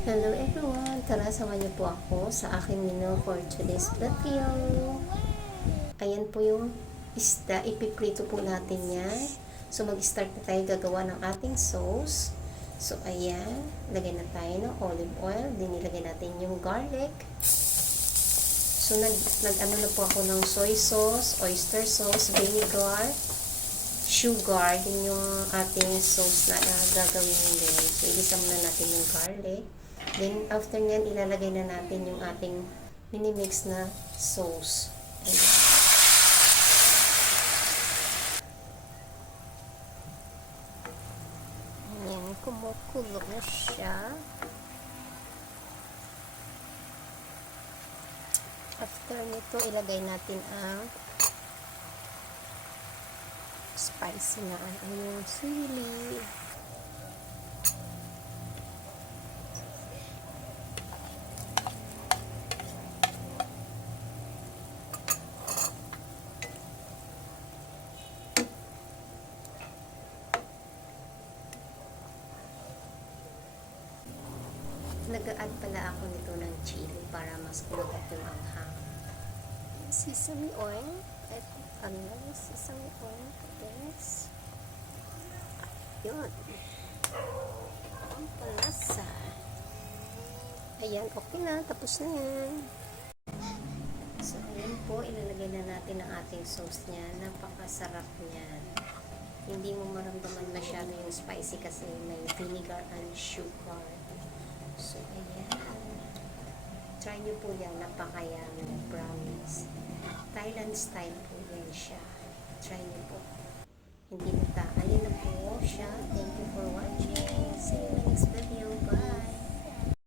Hello everyone! Tara, samahan niyo po ako sa aking menu for today's video. Ayan po yung isda. Ipiprito po natin yan. So, mag-start na tayo gagawa ng ating sauce. So, ayan. Lagay na tayo ng olive oil. Then, nilagay natin yung garlic. So, nag-ano na po ako ng soy sauce, oyster sauce, vinegar, sugar. Yun yung ating sauce na gagawin ngayon. So, igisa muna natin yung garlic. Then, after nyan, ilalagay na natin yung ating minimix na sauce. Ayan. Ayan, kumukulo na siya. After nito, ilagay natin ang spicy na yung sili. Nag-a-add pala ako nito ng chili para mas kumagat yung anghang. Sesame oil. Sesame oil. Yes. Yun. Ang palasa. Ayan, okay na. Tapos na yan. So, ayan po. Ilalagay na natin ang ating sauce niya. Napakasarap niyan. Hindi mo maramdaman masyado yung spicy kasi may vinegar and sugar. So, ayan. Try nyo po yan. Napakayami. Promise. Thailand style po yan siya. Try nyo po. Hindi na ta. Ayun na po siya. Thank you for watching. See you in the next video.